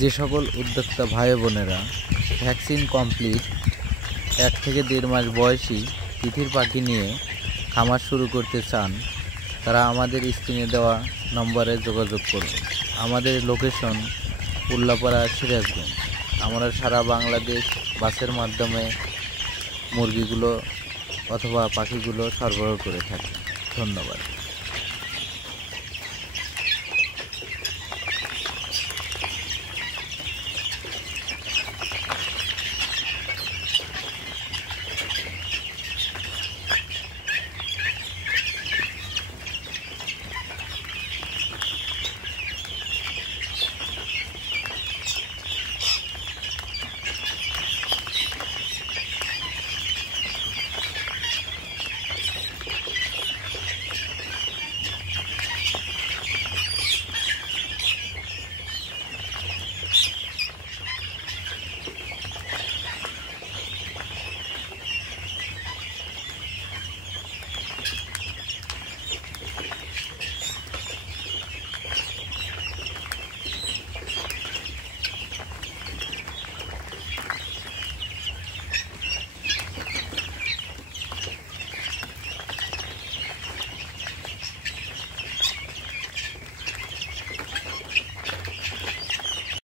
যে সকল উদ্যোক্তা ভাই বোনেরা ভ্যাকসিন কমপ্লিট 1 থেকে 1.5 মাস বয়সী তিথির পাখি নিয়ে খামার শুরু করতে চান, তারা আমাদের স্ক্রিনে দেওয়া নম্বরে যোগাযোগ করুন। আমাদের লোকেশন উল্লাপাড়া, সিরাজগঞ্জ। আমরা সারা বাংলাদেশ বাসের মাধ্যমে মুরগিগুলো অথবা পাখিগুলো সরবরাহ করে থাকি। ধন্যবাদ।